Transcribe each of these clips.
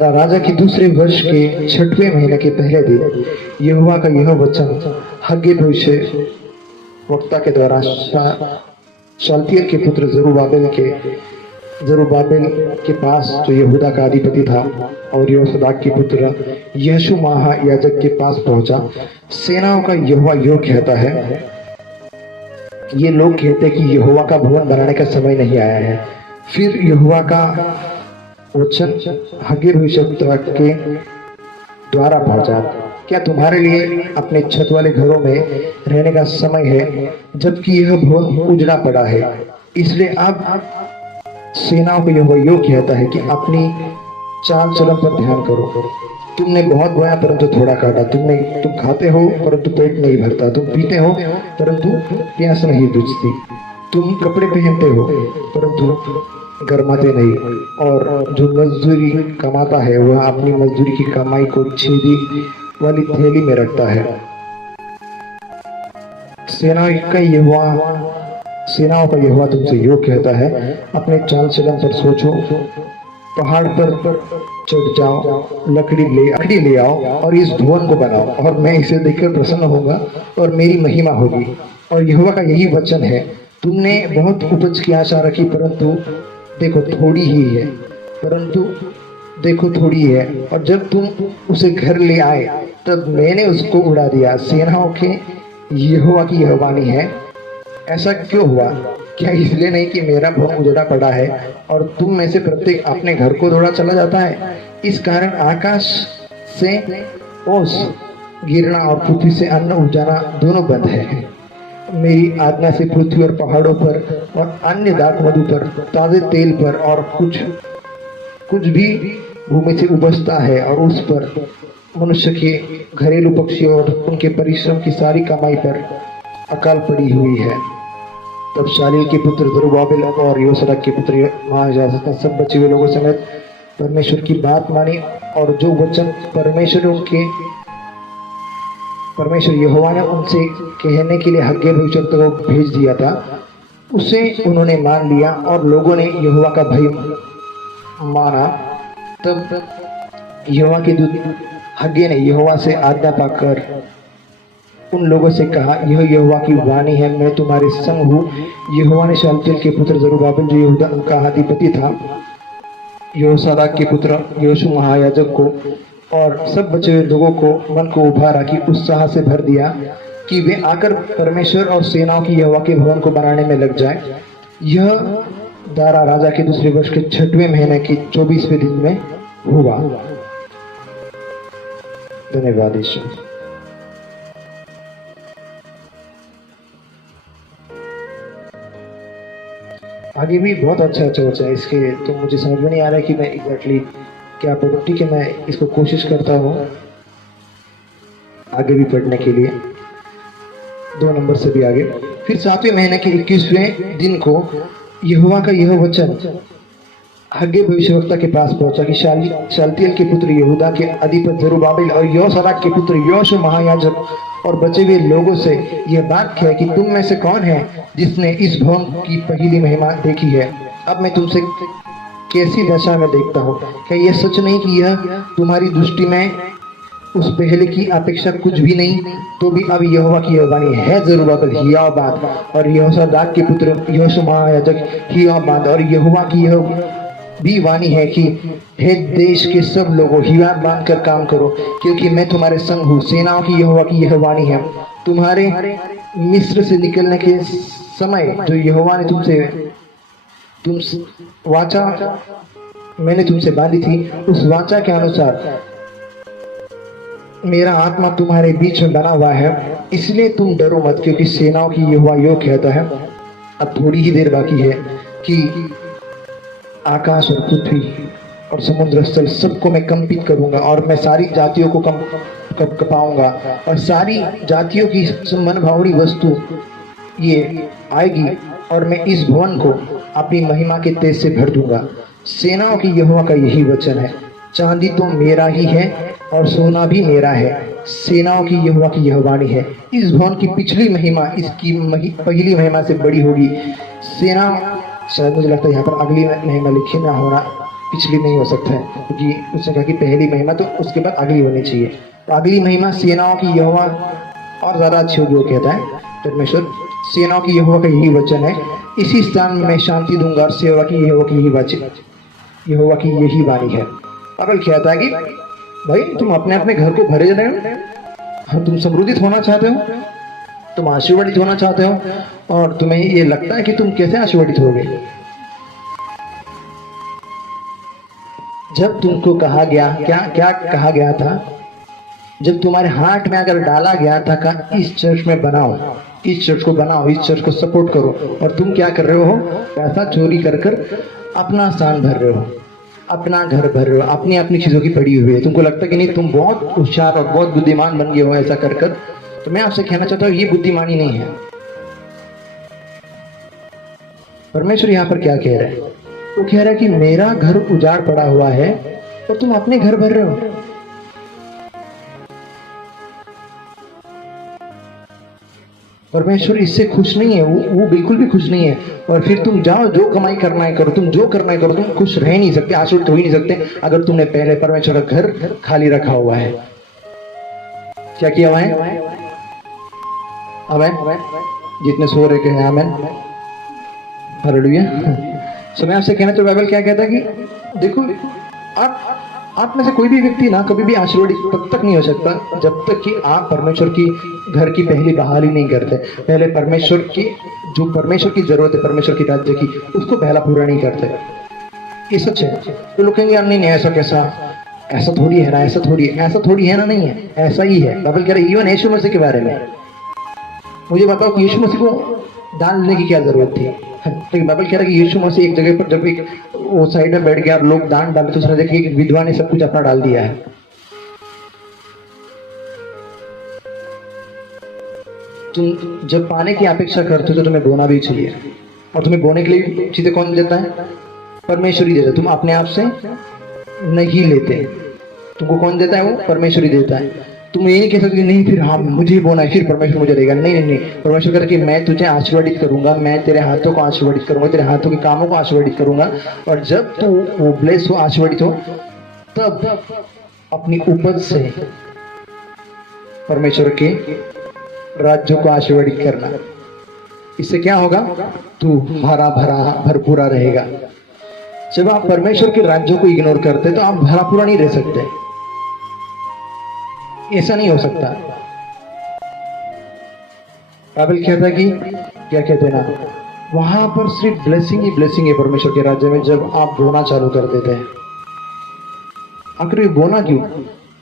राजा की दूसरे वर्ष के छठवें महीने के पहले दिन यहोवा का यह वचन हग्गे भविष्य वक्ता के द्वारा शालतियेल के पुत्र जरुब्बाबेल के पास, जो यहूदा का अधिपति था, और योसदाक के पुत्र यहोशू महायाजक के पास पहुंचा। सेनाओं का यहोवा यो कहता है, ये लोग कहते कि यहोवा का भवन बनाने का समय नहीं आया है। फिर यहोवा का वचन हग्गे भविष्यवक्ता के द्वारा पहुंचा, क्या तुम्हारे लिए अपने छत वाले घरों में रहने का समय है, जबकि यह भवन उजड़ा पड़ा है? इसलिए अब सेनाओं को यहोवा यो कहता है कि अपनी चाल चलन पर ध्यान करो। तुमने बहुत बोया परंतु थोड़ा काटा, तुम खाते हो परंतु पेट नहीं भरता, तुम पीते हो परंतु प्यास नहीं बुझती, तुम कपड़े पहनते हो परंतु गरमाते नहीं, और जो मजदूरी कमाता है वह अपनी मजदूरी की कमाई को छेदी वाली थैली में रखता है। सेनाओं का यहोवा तुमसे यो कहता है, अपने चाल चलन पर सोचो, पहाड़ पर चढ़ जाओ, लकड़ी ले आओ और इस भवन को बनाओ, और मैं इसे देखकर प्रसन्न होऊंगा और मेरी महिमा होगी। और यहोवा का यही वचन है, तुमने बहुत उपज की आशा रखी परंतु देखो थोड़ी ही है, और जब तुम उसे घर ले आए तब मैंने उसको उड़ा दिया। सेनाओं के यहोवा की यह वाणी है, ऐसा क्यों हुआ? क्या इसलिए नहीं कि मेरा भवन उजड़ा पड़ा है और तुम में से प्रत्येक अपने घर को दौड़ा चला जाता है? इस कारण आकाश से ओस गिरना और पृथ्वी से अन्न उपजाना दोनों बंद है। मेरी आज्ञा से पृथ्वी और पहाड़ों पर और अन्य दाख मधु पर, ताजे तेल पर और कुछ भी भूमि से उपजता है, और उस पर मनुष्य के घरेलू पक्षियों और उनके परिश्रम की सारी कमाई पर अकाल पड़ी हुई है। तब शालील के पुत्र जरुब्बाबेल और योसदाक के पुत्र महायाजक ने सब बचे हुए लोगों समेत परमेश्वर की बात मानी, और जो वचन परमेश्वर यहोवा ने उनसे कहने के लिए हग्गे भविष्यवक्ता को भेज दिया था, उसे उन्होंने मान लिया, और लोगों ने यहोवा का भय माना। तब यहोवा के दूत हग्गे ने यहोवा से आज्ञा पाकर उन लोगों से कहा, यह यहोवा की वाणी है, मैं तुम्हारे संग हूँ। यहोवा ने शालतियेल के पुत्र जरुब्बाबेल, जो यहूदा का अधिपति था, योसदाक के पुत्र यहोशू महायाजक को और सब बचे हुए लोगों को मन को उभारा कि उत्साह से भर दिया कि वे आकर परमेश्वर और सेनाओं की यहोवा के भवन को बनाने में लग जाए। यह दारा राजा के दूसरे वर्ष के छठवें महीने के 24वें दिन में हुआ। धन्यवाद ईश्वर। आगे भी बहुत अच्छा वचन है, इसके तो मुझे समझ में नहीं आ रहा है कि मैं एग्जैक्टली क्या पढ़ूं। ठीक है, मैं इसको कोशिश करता हूँ आगे भी पढ़ने के लिए, 2 नंबर से भी आगे। फिर 7वें महीने के 21वें दिन को यहोवा का यह वचन हग्गे भविष्यवक्ता के पास पहुंचा कि शालतियेल के पुत्र यहूदा के अधिपति जरुब्बाबेल और योसदाक के पुत्र यहोशू महायाजक और बचे हुए लोगों से यह बात कहे कि तुम में से कौन है जिसने इस भवन की पहली महिमा देखी है? अब मैं तुमसे कैसी दशा में देखता हूँ? क्या यह सच नहीं कि यह तुम्हारी दृष्टि में उस पहले की अपेक्षा कुछ भी नहीं? तो भी अब यहोवा की यह वाणी है, जरुब्बाबेल हियाव बात, और योसदाक के पुत्र यहोशू महायाजक हियाव बात, और यहोवा की यह भी वाणी है कि हे देश के सब लोगों, हियाव बांध कर काम करो, क्योंकि मैं तुम्हारे संग हूँ। सेनाओं की यहोवा की यह वाणी है, तुम्हारे मिस्र से निकलने के समय जो यहोवा ने वाचा मैंने तुमसे बांधी थी, उस वाचा के अनुसार मेरा आत्मा तुम्हारे बीच में बना हुआ है। इसलिए तुम डरो मत, क्योंकि सेनाओं की यहोवा यो कहता है, अब थोड़ी ही देर बाकी है कि आकाश और पृथ्वी और समुद्र स्थल सबको मैं कंपित करूंगा, और मैं सारी जातियों को कपाऊंगा, और सारी जातियों की मनभावनी वस्तु ये आएगी, और मैं इस भवन को अपनी महिमा के तेज से भर दूंगा। सेनाओं की यहोवा का यही वचन है, चांदी तो मेरा ही है और सोना भी मेरा है। सेनाओं की यहोवा की यह वाणी है, इस भवन की पिछली महिमा इसकी पहली महिमा से बड़ी होगी। सेना, शायद मुझे लगता है यहाँ पर अगली महिमा लिखी ना होना, पिछली नहीं हो सकता है, क्योंकि उसने कहा कि पहली महिमा तो उसके बाद अगली होनी चाहिए। तो अगली महिमा सेनाओं की यहोवा और ज़्यादा अच्छी होगी, वो कहता है परमेश्वर। सेनाओं की यहोवा का यही वचन है, इसी स्थान में मैं शांति दूंगा और सेवा की यहोवा की यही वचन, यहोवा की यही वाणी है। पागल कहता है कि भाई तुम अपने अपने घर को भरे रहे हो, हाँ, तुम समृद्धित होना चाहते हो, तुम आशीर्वादित होना चाहते हो, और तुम्हें ये लगता है कि तुम कैसे आशीर्वादित होगे। जब तुमको कहा गया, क्या क्या कहा गया था, जब तुम्हारे हार्ट में अगर डाला गया था का इस चर्च में बनाओ, इस चर्च को बनाओ, इस चर्च को सपोर्ट करो, और तुम क्या कर रहे हो, पैसा चोरी कर कर अपना स्थान भर रहे हो, अपना घर भर रहे हो, अपनी अपनी चीजों की पड़ी हुई है। तुमको लगता है कि नहीं तुम बहुत होशियार और बहुत बुद्धिमान बन गए हो ऐसा कर कर। तो मैं आपसे कहना चाहता हूँ ये बुद्धिमानी नहीं है। परमेश्वर यहाँ पर क्या कह रहा है, वो कह रहा है कि मेरा घर उजाड़ पड़ा हुआ है और तुम अपने घर भर रहे हो। परमेश्वर इससे खुश नहीं है, वो बिल्कुल भी खुश नहीं है। और फिर तुम जाओ जो कमाई करना है करो, तुम जो करना है करो, तुम खुश रह नहीं सकते, आशीर्वादित हो ही नहीं सकते अगर तुमने पहले परमेश्वर का घर खाली रखा हुआ है। क्या किया हुआ है? आमेन। जितने सो रहे के हैं आमेन, हालेलुया। सो मैं आपसे कहना तो बाइबल क्या कहता है कि देखो आप में से कोई भी व्यक्ति ना कभी भी आशीर्वादित तब तक नहीं हो सकता जब तक कि आप परमेश्वर की घर की पहली बहाली नहीं करते, पहले परमेश्वर की जो परमेश्वर की जरूरत है, परमेश्वर की राज्य की, उसको पहला पूरा नहीं करते। ये सच है। तो लोग कहेंगे नहीं नहीं ऐसा कैसा, ऐसा थोड़ी है ना, ऐसा थोड़ी है, ऐसा थोड़ी है ना, नहीं है, ऐसा ही है। बाइबल कह रहा है इवन यीशु मसीह के बारे में। मुझे बताओ कि यीशु मसीह को दान लेने की क्या जरूरत थी? लेकिन बाइबल कह रहा है कि यीशु मसीह एक जगह पर जब एक वो साइड में बैठ गया और लोग दान डाले तो उसने देखा कि विधवा ने सब कुछ अपना डाल दिया है। तुम जब पाने की अपेक्षा करते हो तो तुम्हें बोना भी चाहिए, और तुम्हें बोने के लिए चीजें कौन देता है? परमेश्वर ही देता है। तुम अपने आप से नहीं लेते, तुमको कौन देता है? वो परमेश्वर ही देता है। तुम ये नहीं कह सकते नहीं फिर हाँ मुझे बोना है फिर परमेश्वर मुझे देगा। नहीं नहीं नहीं, परमेश्वर कह रहा है कि मैं तुझे आशीर्वादित करूंगा, मैं तेरे हाथों को आशीर्वादित करूंगा, तेरे हाथों के कामों को आशीर्वादित करूंगा, और जब तू वो ब्लेस हो, आशीर्वादित हो, तब अपनी उपज से परमेश्वर के राज्य को आशीर्वादित करना। इससे क्या होगा? तू भरा भरा भरपूरा रहेगा। जब आप परमेश्वर के राज्य को इग्नोर करते तो आप भरा पूरा नहीं रह सकते, ऐसा नहीं हो सकता। बाइबल कहता है कि क्या कहते हैं ना, वहां पर सिर्फ ब्लेसिंग ही ब्लेसिंग है परमेश्वर के राज्य में जब आप बोना चालू कर देते हैं। आखिर ये बोना क्यों?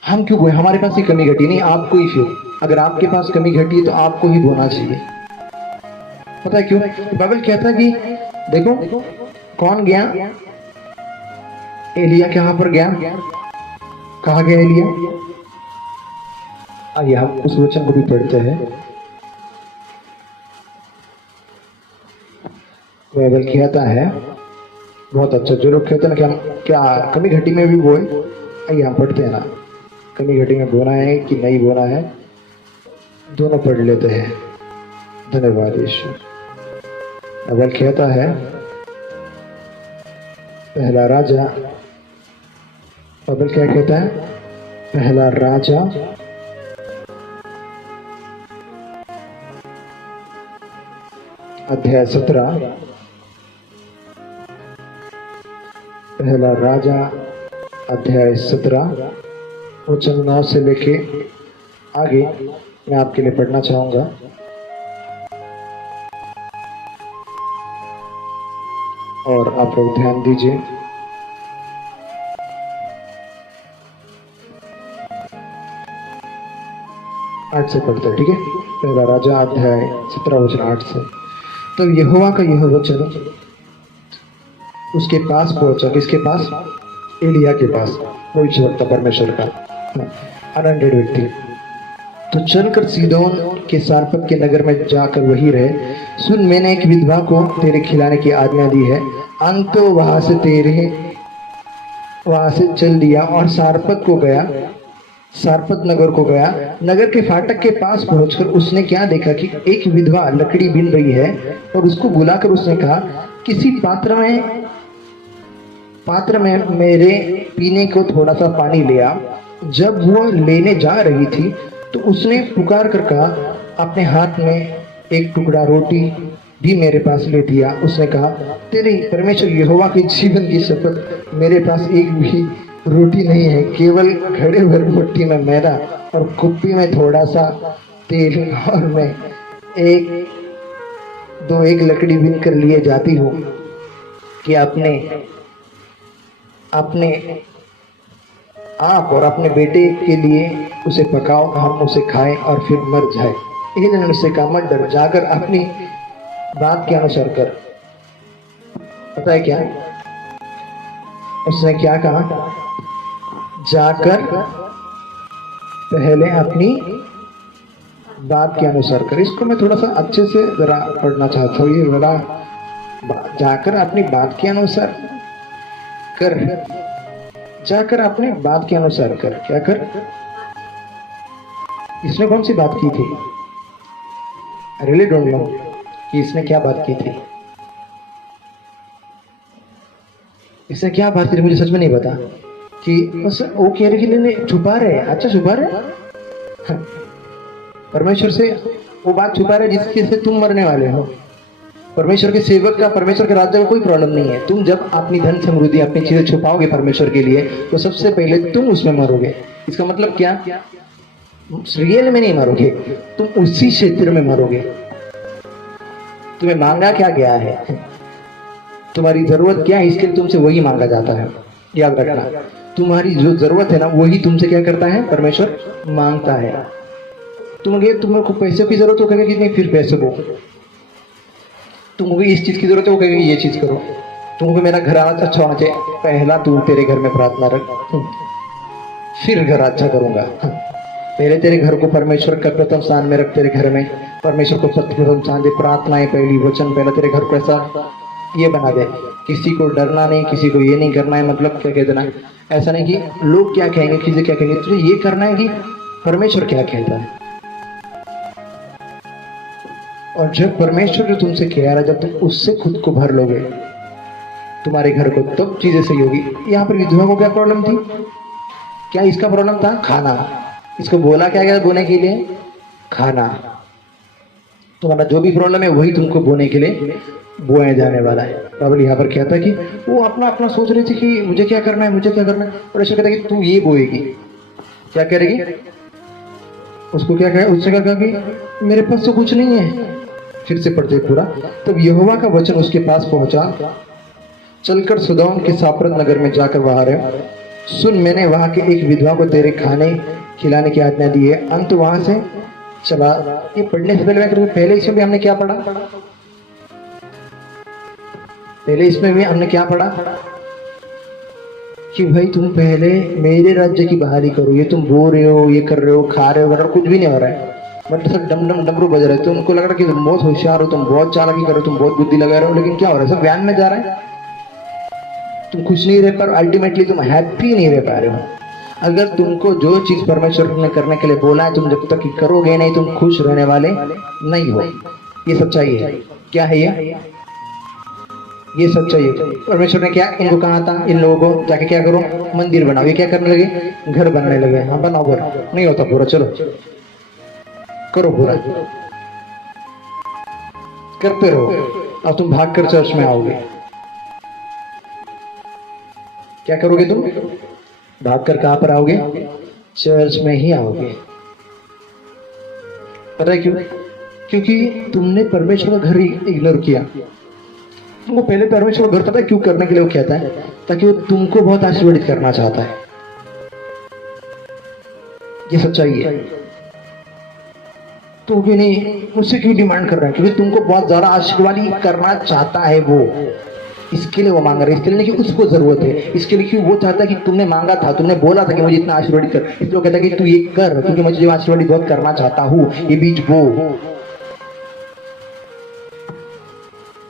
हम क्यों बोए? हमारे पास ही कमी घटी नहीं, आपको ही। फिर अगर आपके पास कमी घटी है तो आपको ही बोना चाहिए। पता है क्यों? बाइबल कहता है कि देखो कौन गया? एलिया कहां पर गया? कहा गया एलिया? आइए हम उस वचन को भी पढ़ते हैं। बाइबल कहता है बहुत अच्छा, जो लोग कहते हैं ना कि हम क्या कमी घटी में भी बोए, आइए हम पढ़ते हैं ना, कमी घटी में बोना है कि नहीं बोना है, दोनों पढ़ लेते हैं। धन्यवाद यीशु। बाइबल कहता है पहला राजा, बाइबल क्या कहता है? पहला राजा अध्याय 17, पहला राजा अध्याय 17 वचन 9 से लेके आगे मैं आपके लिए पढ़ना चाहूंगा। और आप लोग ध्यान दीजिए। आठ से पढ़ते हैं, ठीक है? पहला राजा अध्याय 17 वचन 8 से। तब यहोवा का यह वचन उसके पास पहुंचा। किसके पास? एलिया के पास, भविष्यवक्ता परमेश्वर का, अनंडेड व्यक्ति। तो चलकर सीदोन के सारपत के नगर में जाकर वही रहे। सुन, मैंने एक विधवा को तेरे खिलाने की आज्ञा दी है। अंत वहां से चल दिया और सारपत को गया, सारपत नगर को गया। नगर के फाटक के पास पहुंचकर उसने क्या देखा कि एक विधवा लकड़ी बीन रही है, और उसको बुलाकर उसने कहा, किसी पात्र में पात्र में मेरे पीने को थोड़ा सा पानी लिया। जब वो लेने जा रही थी तो उसने पुकार कर कहा, अपने हाथ में एक टुकड़ा रोटी भी मेरे पास ले दिया। उसने कहा, तेरे परमेश्वर यहोवा के जीवन की शपथ, मेरे पास एक भी रोटी नहीं है, केवल घड़े भर मुट्ठी में मैदा और कुप्पी में थोड़ा सा तेल, और मैं एक लकड़ी बीन कर लिए जाती हूँ कि अपने आप और अपने बेटे के लिए उसे पकाओ, हम उसे खाएं और फिर मर जाए। एक दिन उससे कहा, मत डर, जाकर अपनी बात के अनुसार कर। पता है क्या उसने क्या कहा? जाकर पहले अपनी बात के अनुसार कर। इसको मैं थोड़ा सा अच्छे से जरा पढ़ना चाहता हूँ। ये बड़ा, जाकर अपनी बात के अनुसार कर, जाकर अपने बात के अनुसार कर। क्या कर? इसने कौन सी बात की थी? आई रियली डोंट नो कि इसने क्या बात की थी। इसने क्या बात की, मुझे सच में नहीं पता। कि बस वो कह रहे कि छुपा रहे। अच्छा, छुपा रहे परमेश्वर से वो बात छुपा रहे जिसके से तुम मरने वाले हो। परमेश्वर के सेवक का, परमेश्वर के राज्य में कोई प्रॉब्लम नहीं है। तुम जब अपनी धन समृद्धि, अपनी चीजें छुपाओगे परमेश्वर के लिए, तो सबसे पहले तुम उसमें मरोगे। इसका मतलब क्या? रियल में नहीं मरोगे, तुम उसी क्षेत्र में मरोगे। तुम्हें मांगा क्या गया है, तुम्हारी जरूरत क्या है, इसके लिए तुमसे वही मांगा जाता है। याद रखना, तुम्हारी जो जरूरत है ना, वही तुमसे क्या करता है? परमेश्वर मांगता है। तुमको पैसे की जरूरत हो, कहेगा कि नहीं, फिर पैसे दो। तुमको इस चीज की जरूरत है, वो कहेगा ये चीज करो। तुमको मेरा घर अच्छा होना चाहिए, पहला तू तेरे घर में प्रार्थना रख, फिर घर अच्छा करूंगा। पहले तेरे घर को परमेश्वर का प्रथम स्थान में रख। तेरे घर में परमेश्वर को प्रथम स्थान दे। प्रार्थनाएं पहली, वचन पहला। तेरे घर को ऐसा ये बना दे, किसी को डरना नहीं, किसी को ये नहीं करना है। मतलब क्या कह देना, ऐसा नहीं कि लोग क्या कहेंगे, किसी क्या कहेंगे। तुझे ये करना है कि परमेश्वर क्या कहता है। और जब परमेश्वर जो तुमसे कह रहा है, जब तुम उससे खुद को भर लोगे तुम्हारे घर को, तब चीजें सही होगी। यहाँ पर विधवा को क्या प्रॉब्लम थी? क्या इसका प्रॉब्लम था? खाना। इसको बोला क्या गया बोने के लिए? खाना। तुम्हारा जो भी प्रॉब्लम है वही तुमको बोने के लिए बोया जाने वाला है। बाइबल यहाँ पर क्या था कि वो अपना अपना सोच रही थी कि मुझे क्या करना है, मुझे क्या करना है। और ऐसा कहता है कि तू ये बोएगी। क्या करेगी? उसको क्या कहा? उसने क्या कहा कि मेरे पास तो कुछ नहीं है। फिर से पढ़ते पूरा। तब यहोवा का वचन उसके पास पहुंचा, चलकर सदोम के सापरत नगर में जाकर वहां रहे। सुन, मैंने वहां के एक विधवा को तेरे खाने खिलाने की आज्ञा दी है। अंत वहां से चला। ये पढ़ने से पहले इसमें भी हमने क्या पढ़ा? पहले इसमें भी हमने क्या पढ़ा कि भाई तुम पहले मेरे राज्य की बहाली करो। ये तुम बो रहे हो, ये कर रहे हो, खा रहे हो, वगैरह कुछ भी नहीं हो रहा है। मतलब सब डम डम डमरू बज रहे। तुमको लग रहा है कि तुम बहुत होशियार हो, तुम बहुत चालाकी कर रहे हो, तुम बहुत बुद्धि लगा रहे हो, लेकिन क्या हो रहा है? सब व्यान में जा रहा है। तुम खुश नहीं रह पा रहे, अल्टीमेटली तुम हैप्पी नहीं रह पा रहे हो। अगर तुमको जो चीज परमेश्वर ने करने के लिए बोला है, तुम जब तक करोगे नहीं, तुम खुश रहने वाले नहीं हो। ये सच्चाई है। क्या है ये सच्चाई है। परमेश्वर ने क्या इनको कहा था? इन लोगों को जाके क्या करो? मंदिर बनाओ। ये क्या करने लगे? घर बनने लगे। हाँ, बनाओ घर। नहीं होता पूरा, चलो करो पूरा, करते रहो। अब तुम भागकर चर्च में आओगे। क्या करोगे तुम? भागकर कहां पर आओगे? चर्च में ही आओगे। पता है क्यों? क्योंकि तुमने परमेश्वर का घर इग्नोर किया। तुमको पहले परमेश्वर का घर पता है क्यों करने के लिए वो कहता है? ताकि वो तुमको बहुत आशीर्वादित करना चाहता है। ये सच्चाई है। तो क्यों नहीं मुझसे क्यों डिमांड कर रहा है? क्योंकि तुमको बहुत ज्यादा आशीर्वादी करना चाहता है वो। इसके लिए वो मांग रहा है। इसके लिए नहीं कि उसको जरूरत है, इसके लिए कि वो चाहता है कि तुमने मांगा था, तुमने बोला था कि मुझे इतना आशीर्वादित कर, इसलिए कहता है कि तू ये कर, क्योंकि मुझे जो आशीर्वादित बहुत करना चाहता हूँ। ये बीज बो।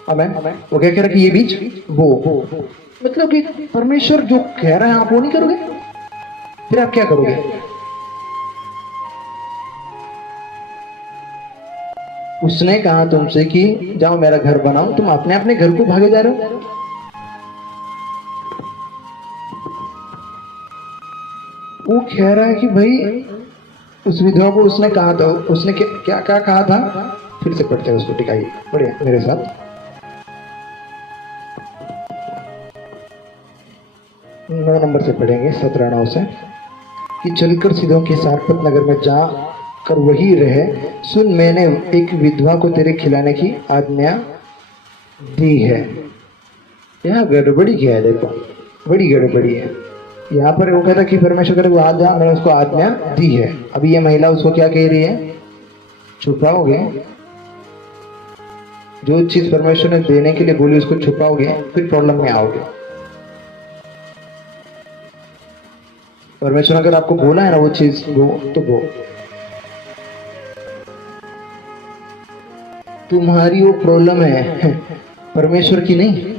वो क्या कह रहा है कि ये बीज बो। मतलब कि परमेश्वर जो कह रहा है आप वो नहीं करोगे, फिर आप क्या करोगे? उसने कहा तुमसे कि जाओ मेरा घर बनाओ, तुम अपने अपने घर को भागे जा रहे हो। वो कह रहा है कि भाई उस विधवा को उसने कहा था, उसने क्या क्या कहा था, फिर से पढ़ते हैं उसको, टिकाइए पढ़िए मेरे साथ। 9 नंबर से पढ़ेंगे, 17 से कि चलकर सिद्धों के सारपत नगर में जा कर वही रहे। सुन, मैंने एक विधवा को तेरे खिलाने की आज्ञा दी है। यहाँ गड़बड़ी क्या है, देखो बड़ी गड़बड़ी है। यहाँ पर वो कहता कि परमेश्वर को आज्ञा, मैंने उसको आज्ञा दी है। अभी ये महिला उसको क्या कह रही है, छुपाओगे जो चीज परमेश्वर ने देने के लिए बोली उसको छुपाओगे, फिर प्रॉब्लम में आओगे। परमेश्वर अगर आपको बोला है ना वो चीज वो, तो वो तुम्हारी वो प्रॉब्लम है, परमेश्वर की नहीं।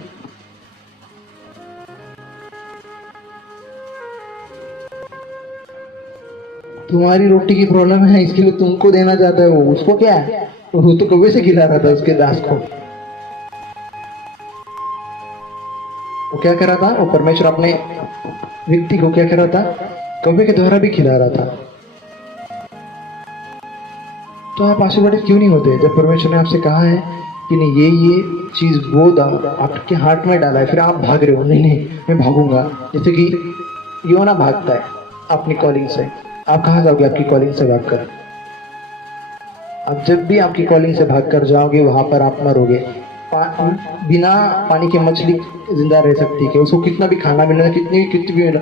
तुम्हारी रोटी की प्रॉब्लम है, इसके लिए तुमको देना चाहता है वो, उसको क्या है, वो तो कभी से खिला रहा था उसके दास को। वो क्या कर रहा था, वो परमेश्वर अपने व्यक्ति को क्या कर रहा था, कौवे के द्वारा भी खिला रहा था। तो आप आशीर्वादित क्यों नहीं होते जब परमेश्वर ने आपसे कहा है कि नहीं ये चीज वो आपके हार्ट में डाला है, फिर आप भाग रहे हो, नहीं नहीं मैं भागूंगा। जैसे कि योना भागता है अपनी कॉलिंग से, आप कहाँ जाओगे आपकी कॉलिंग से भागकर? अब जब भी आपकी कॉलिंग से भागकर जाओगे वहां पर आप मरोगे। बिना पानी के मछली जिंदा रह सकती है, उसको कितना भी खाना मिले, कितनी भी मिला,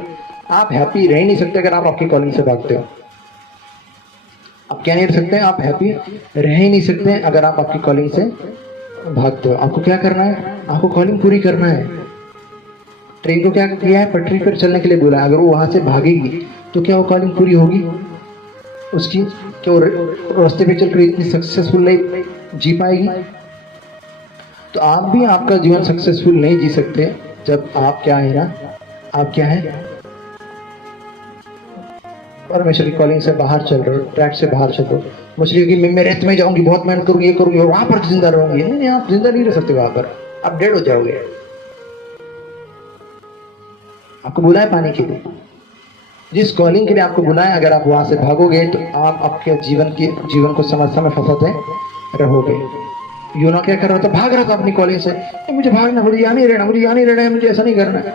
आप हैप्पी रह नहीं सकते अगर आप आपकी कॉलिंग से भागते हो। आप क्या नहीं रह सकते, आप हैप्पी रह ही नहीं सकते अगर आप आपकी कॉलिंग से भागते हो। आपको क्या करना है, आपको कॉलिंग पूरी करना है। ट्रेन को क्या किया है, पटरी पर चलने के लिए बोला, अगर वो वहां से भागेगी तो क्या वो कॉलिंग पूरी होगी उसकी? क्या वो रास्ते पे चलकर इतनी सक्सेसफुल लाइफ जी पाएगी? तो आप भी आपका जीवन सक्सेसफुल नहीं जी सकते जब आप क्या है ना, आप क्या है, परमेश्वर की कॉलिंग से बाहर चल रहे हो, ट्रैक से बाहर चल रहे हो। मछली की मैं रेत में जाऊंगी, बहुत मेहनत करूंगी, ये करूंगी, और वहां पर जिंदा रहूंगी। नहीं, आप जिंदा नहीं रह सकते वहां पर, आप डेड हो जाओगे। आपको बुलाया पानी के लिए, जिस कॉलिंग के लिए आपको बुलाया, अगर आप वहां से भागोगे तो आप आपके जीवन को समस्या में फंसाते रहोगे। यूना क्या कर रहा था, भाग रहा था अपनी कॉलिंग से, मुझे भागना, मुझे यहाँ नहीं रहना, मुझे यहाँ नहीं रहना है, मुझे ऐसा नहीं करना है।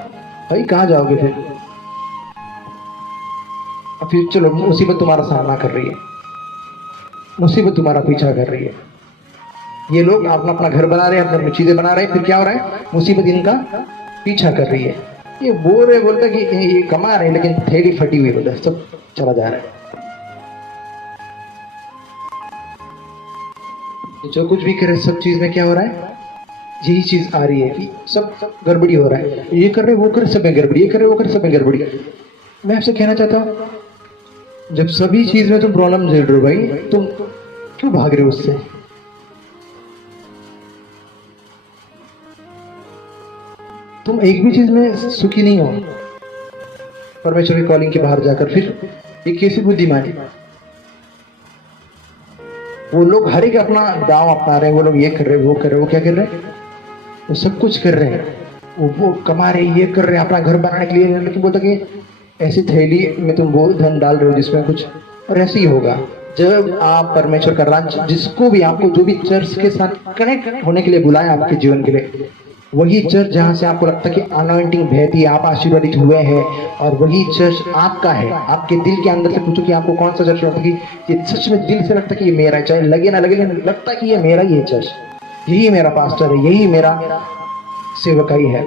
भाई कहाँ जाओगे फिर चलो मुसीबत तुम्हारा सामना कर रही है, मुसीबत तुम्हारा पीछा कर रही है। ये लोग अपना अपना घर बना रहे हैं, अपनी अपनी चीजें बना रहे हैं, फिर क्या हो रहा है, मुसीबत इनका पीछा कर रही है। ये बोल रहे बोलते कि ये कमा रहे हैं, लेकिन थैली फटी हुई बोलते, सब चला जा रहा है। जो कुछ भी करे सब चीज में क्या हो रहा है, यही चीज आ रही है कि सब गड़बड़ी हो रहा है। ये कर रहे वो करे सब में गड़बड़ी, ये करे वो करे सब में गड़बड़ी। मैं आपसे कहना चाहता हूँ, जब सभी चीज में तुम प्रॉब्लम झेल रहे हो भाई, तुम क्यों भाग रहे हो उससे? तुम एक भी चीज में सुखी नहीं हो परमेश्वर की कॉलिंग के बाहर जाकर। फिर एक कैसी बुद्धिमानी, वो लोग हर एक अपना दाव अपना रहे हैं, वो लोग ये कर रहे हैं, वो कर रहे हैं, वो क्या कर रहे हैं, वो सब कुछ कर रहे हैं, वो कमा रहे हैं, ये कर रहे हैं अपना घर बनाने के लिए। लेकिन बोलता कि ऐसी थैली में तुम वो धन डाल रहे हो जिसमें कुछ, और ऐसे ही होगा जब आप परमेश्वर का राज, जिसको भी आपको जो भी चर्च के साथ कनेक्ट होने के लिए बुलाया आपके जीवन के लिए, वही चर्च जहां से आपको लगता है कि अनॉइंटिंग बहती है, आप आशीर्वादित हुए हैं, और वही चर्च आपका है। आपके दिल के अंदर से पूछो कि आपको कौन सा चर्च लगता है कि ये सच में दिल से लगता है कि ये मेरा है, चाहे लगे ना लगे, लगता है कि ये मेरा ही है चर्च, यही मेरा पास्टर है, यही मेरा सेवकाई है।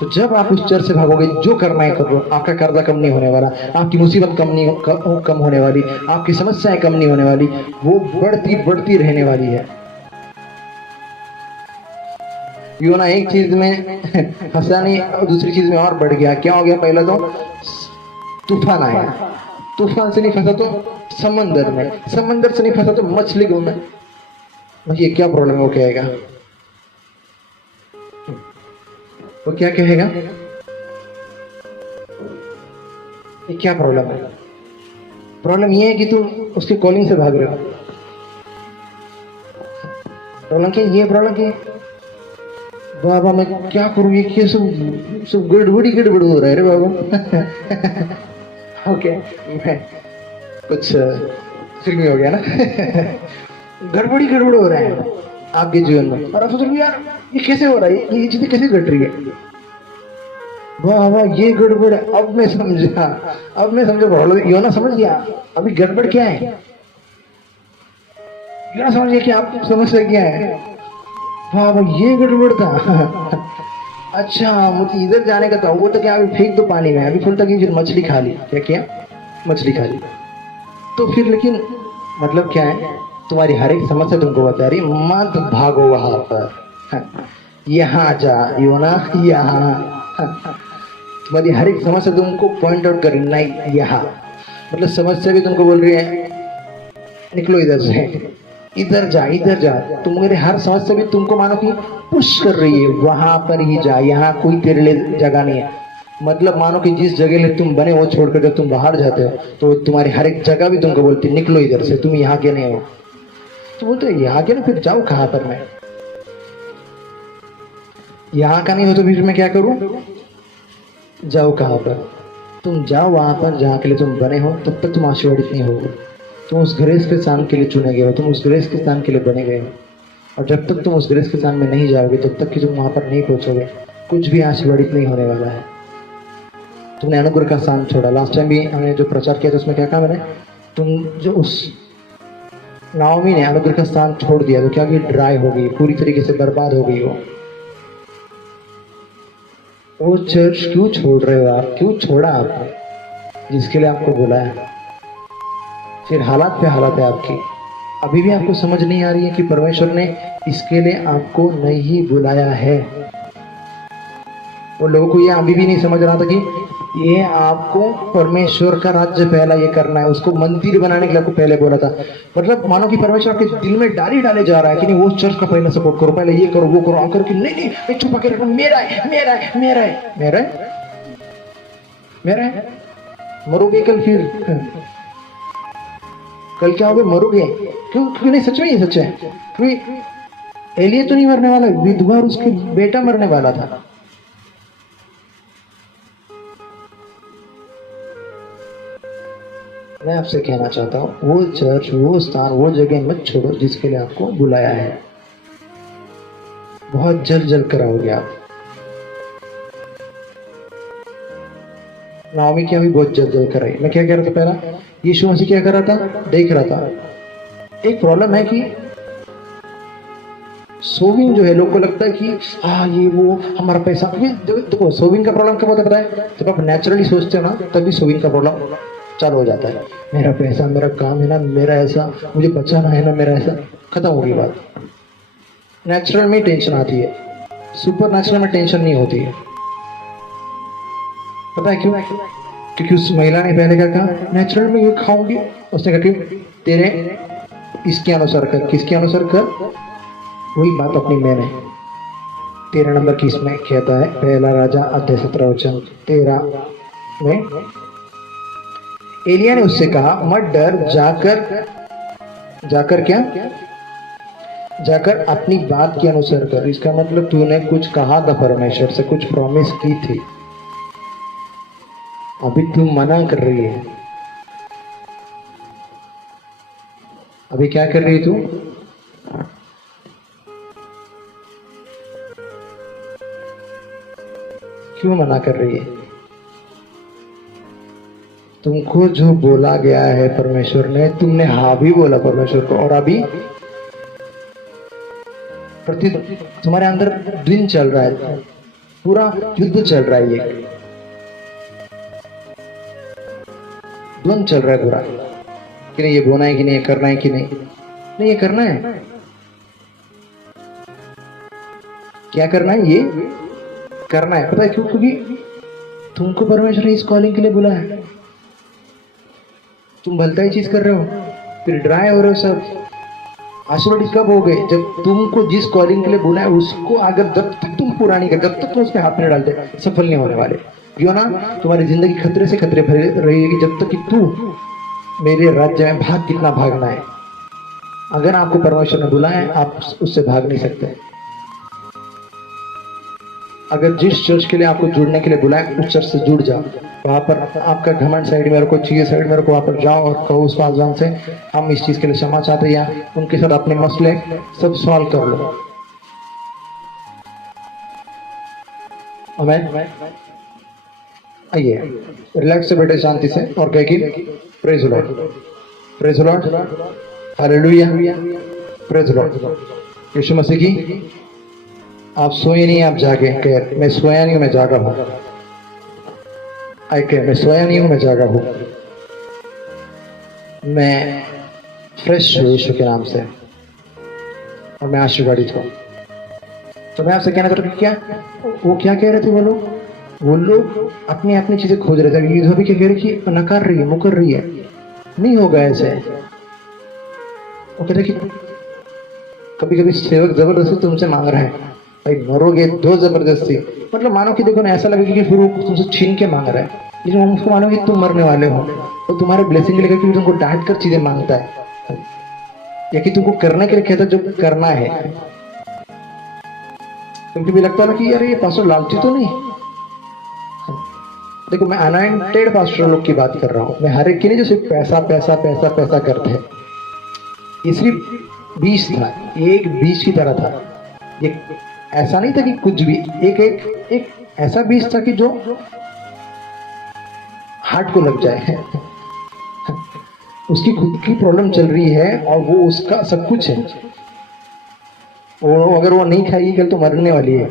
तो जब आप उस चर्च से भागोगे, जो करना है करो, आपका कर्जा कम नहीं होने वाला, आपकी मुसीबत कम होने वाली, आपकी समस्याएं कम नहीं होने वाली, वो बढ़ती रहने वाली है। यूना एक चीज में फंसा नहीं, दूसरी चीज में और बढ़ गया। क्या हो गया, पहला तो तूफान आया, तूफान से नहीं फंसा तो समंदर में, समंदर से नहीं फंसा तो मछली को में। ये क्या प्रॉब्लम है, वो कहेगा, वो क्या कहेगा, ये क्या प्रॉब्लम है? प्रॉब्लम ये है कि तुम उसके कॉलिंग से भाग रहे हो। प्रॉब्लम क्या, ये प्रॉब्लम क्या, बाबा मैं क्या करूँ, ये क्या सब गड़बड़ी हो रहा है रे बाबा। ओके, मैं कुछ फिल्मी हो गया ना। गड़बड़ी गड़बड़ हो रहा है आपके जीवन में, और आप सोच रहे हो यार ये कैसे हो रहा है, ये चीजें कैसे घट रही है। वाह वाह, ये गड़बड़ है, अब मैं समझा, अब मैं समझा, यो ना समझ गया अभी गड़बड़ क्या है, यो ना समझ गया कि आप समस्या क्या है। वाह वाह, ये गड़बड़ था। अच्छा, मुझे इधर जाने का था, वो तो क्या, अभी फेंक दो पानी में, अभी फुल तक फिर मछली खा ली, क्या किया, मछली खा ली। तो फिर लेकिन मतलब क्या है, तुम्हारी हर एक समस्या तुमको बता रही मत भागो वहां पर, यहाँ जा, यो ना यहाँ। तुम्हारी हर एक समस्या तुमको पॉइंट आउट कर रही, नहीं यहाँ, मतलब समस्या भी तुमको बोल रही है निकलो इधर से, इधर जा इधर जा। तुम्हारे हर समस्या भी तुमको मानो कि पुश कर रही है, वहां पर ही जा, यहाँ कोई तेरे लिए जगह नहीं है। मतलब मानो कि जिस जगह में तुम बने वो छोड़कर जब तुम बाहर जाते हो तो तुम्हारी हर एक जगह भी तुमको बोलती है निकलो इधर से, तुम यहाँ के नहीं हो। तो बोलते यहाँ के ना, फिर जाओ कहाँ पर, मैं यहाँ का नहीं हो तो फिर मैं क्या करूं, जाओ कहाँ पर, तुम जाओ वहां पर जहाँ के लिए तुम बने हो, तब तक तुम आशीर्वादित नहीं होगे। तुम उस ग्रेस के स्थान के लिए चुने गए हो, तुम उस ग्रेस के स्थान के लिए बने गए हो, और जब तक तुम उस ग्रेस के स्थान में नहीं जाओगे तब तक कि तुम वहां पर नहीं पहुंचोगे, कुछ भी आशीर्वादित नहीं होने वाला है। तुमने अनुग्रह का स्थान छोड़ा। लास्ट टाइम भी हमने जो प्रचार किया था उसमें क्या कहा मैंने, तुम जो उस नाओमी ने अनुग्रह का स्थान छोड़ दिया तो क्या कि ड्राई हो गई, पूरी तरीके से बर्बाद हो गई वो चर्च क्यों छोड़ रहे हो आप, क्यों छोड़ा आपने जिसके लिए आपको बुलाया। फिर हालात पे हालात है आपकी, अभी भी आपको समझ नहीं आ रही है कि परमेश्वर ने इसके लिए आपको नहीं बुलाया है। वो लोगों को ये अभी भी नहीं समझ रहा था कि ये आपको परमेश्वर का राज्य पहला ये करना है, उसको मंदिर बनाने के लिए आपको पहले बोला था। मतलब मानो कि परमेश्वर आपके दिल में डाले जा रहा है कि नहीं वो चर्च का पहले सपोर्ट करो, पहले ये करो वो करो, आकर कि नहीं नहीं मैं छुपा के रखूं, मेरा है मेरा है मेरा है मेरा है मेरा है। मरोगे कल, फिर कल क्या होगे, मरोगे क्यों, क्यों नहीं, सच में ये सच है, क्योंकि एलिया तो नहीं मरने वाला, विधवा और उसके बेटा मरने वाला था। मैं आपसे कहना चाहता हूँ वो चर्च, वो स्थान, वो जगह मत छोड़ो जिसके लिए आपको बुलाया है। बहुत जल जल कर आओगे आप। नाओमी क्या भी बहुत जल जल कर आई। मैं क्या कह रहा था पहला, यीशु मसीह क्या कर रहा था, देख रहा था। एक प्रॉब्लम है कि सोविंग जो है, लोग को लगता है कि हाँ ये वो हमारा पैसा, देखो सोविंग का प्रॉब्लम कब होता है, जब आप नेचुरली सोचते हो ना तभी सोविंग का प्रॉब्लम चालू हो जाता है। मेरा पैसा, मेरा काम है ना, मेरा ऐसा, मुझे बचाना है ना, मेरा ऐसा, खत्म होगी बात। नेचुरल में टेंशन आती है, सुपर नेचुरल में टेंशन नहीं होती है। पता है क्यों, क्योंकि उस महिला ने पहले क्या कहा, नेचुरल में ये खाऊंगी, उसने कहा कि तेरे इसके अनुसार कर, किसके अनुसार कर, वही बात अपनी मैंने 13 नंबर की इसमें कहता है, पहला राजा अध्याय 17 वचन 13 में एलिया ने उससे कहा मत डर, जाकर क्या, जाकर अपनी बात के अनुसार कर। इसका मतलब तूने कुछ कहा था परमेश्वर से, कुछ प्रॉमिस की थी, अभी तू मना कर रही है। अभी क्या कर रही है तू, क्यों मना कर रही है। तुमको जो बोला गया है परमेश्वर ने, तुमने हाँ भी बोला परमेश्वर को, और अभी प्रति तुम्हारे अंदर दिन चल रहा है, पूरा युद्ध चल रहा है, ये द्वंद चल रहा है पूरा, कि नहीं ये बोना है कि नहीं, ये करना है कि नहीं, नहीं ये करना है, क्या करना है, ये करना है। पता है क्यों, क्योंकि तुमको परमेश्वर ने इस कॉलिंग के लिए बुलाया है। तुम भलता ही चीज कर रहे हो, फिर ड्राई हो रहे हो सब। आशीर्वाद कब हो गए, जब तुमको जिस कॉलिंग के लिए बुलाया उसको अगर जब तक तुम पूरा नहीं कर, जब तक तुम उसके हाथ में डालते, सफल नहीं होने वाले। क्यों ना, तुम्हारी जिंदगी खतरे से खतरे भरी रहेगी जब तक कि तू मेरे राज्य में भाग, कितना भागना है। अगर आपको परमेश्वर ने बुलाया आप उससे भाग नहीं सकते। अगर जिस चर्च के लिए आपको जुड़ने के लिए बुलाया उस चर्च से जुड़ जाओ। वहां पर आपका घमंड साइड में रखो, चीज़ साइड में रखो, वहां पर जाओ और कहो उस आज़ान से हम इस चीज़ के लिए क्षमा चाहते हैं, या उनके साथ अपने मसले सब सॉल्व कर लो। आमीन। आइए रिलैक्स से बैठे शांति से और कहे कि praise lord, praise lord, hallelujah, praise lord. यीशु मसीह की आप सोए नहीं, आप जागे। कह मैं सोया नहीं हूं, मैं जागा हूं। आई कह मैं सोया नहीं हूं, मैं जागा हूं। मैं फ्रेश हूं यीशु के नाम से और मैं आशीर्वादित हूं। तो मैं आपसे कहना चाहता हूं क्या वो क्या कह रहे थे वो लोग अपनी अपनी चीजें खोज रहे थे। ये भी क्या कह रहे कि नकार रही है, मुकर रही है, नहीं होगा ऐसे। वो कहते कि कभी कभी सेवक जबरदस्ती तुमसे मांग रहा है, भाई मरोगे दो जबरदस्ती, मतलब मानो कि देखो ना ऐसा लगेगा कि फिर वो तुमसे छीन के मांग रहा है, लेकिन हम उसको मानो कि तुम मरने वाले हो तो तुम्हारे ब्लेसिंग के लिए क्योंकि तुमको डांट कर चीजें मांगता है, या कि तुमको करने के लिए कहता है जो करना है। तुमको भी लगता है कि यार ये पास्टर लालची तो नहीं। देखो मैं अनॉइंटेड पास्टर लोग की बात कर रहा हूँ, मैं हर एक के लिए जो सिर्फ पैसा पैसा पैसा पैसा करते हैं। ये सिर्फ बीज था, एक बीज की तरह था। ये ऐसा नहीं था कि कुछ भी, एक ऐसा बीज था कि जो हार्ट को लग जाए। उसकी खुद की प्रॉब्लम चल रही है और वो उसका सब कुछ है, और अगर वो नहीं खाएगी कल तो मरने वाली है।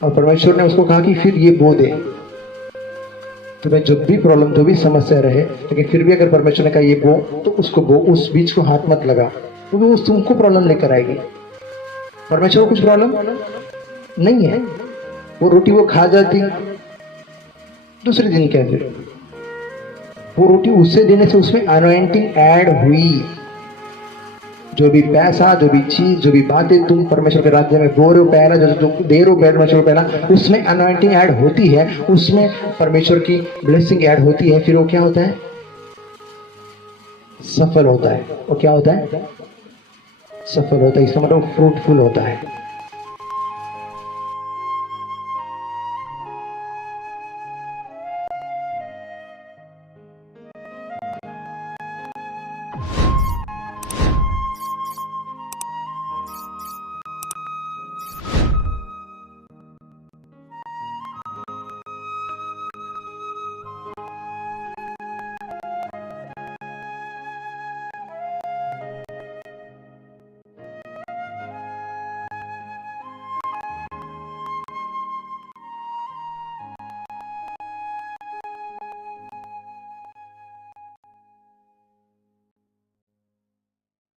और परमेश्वर ने उसको कहा कि फिर ये बो दे, तुम्हें जो भी प्रॉब्लम जो भी समस्या रहे, लेकिन फिर भी अगर परमेश्वर ने कहा ये बो तो उसको बो, उस बीज को हाथ मत लगा, क्योंकि वो तुमको प्रॉब्लम लेकर आएगी। परमेश्वर को कुछ प्रॉब्लम नहीं है, वो रोटी वो खा जाती, दूसरे दिन क्या फिर वो रोटी उससे देने से उसमें अनॉइंटिंग ऐड हुई। जो भी पैसा, जो भी चीज, जो भी बातें तुम परमेश्वर के राज्य में बो रहे हो, पहला जो दे रहे हो परमेश्वर को पहला, उसमें अनॉइंटिंग ऐड होती है, उसमें परमेश्वर की ब्लेसिंग ऐड होती है। फिर वो क्या होता है? सफल होता है। वो क्या होता है? सफल होता है। इसका मतलब फ्रूटफुल होता है।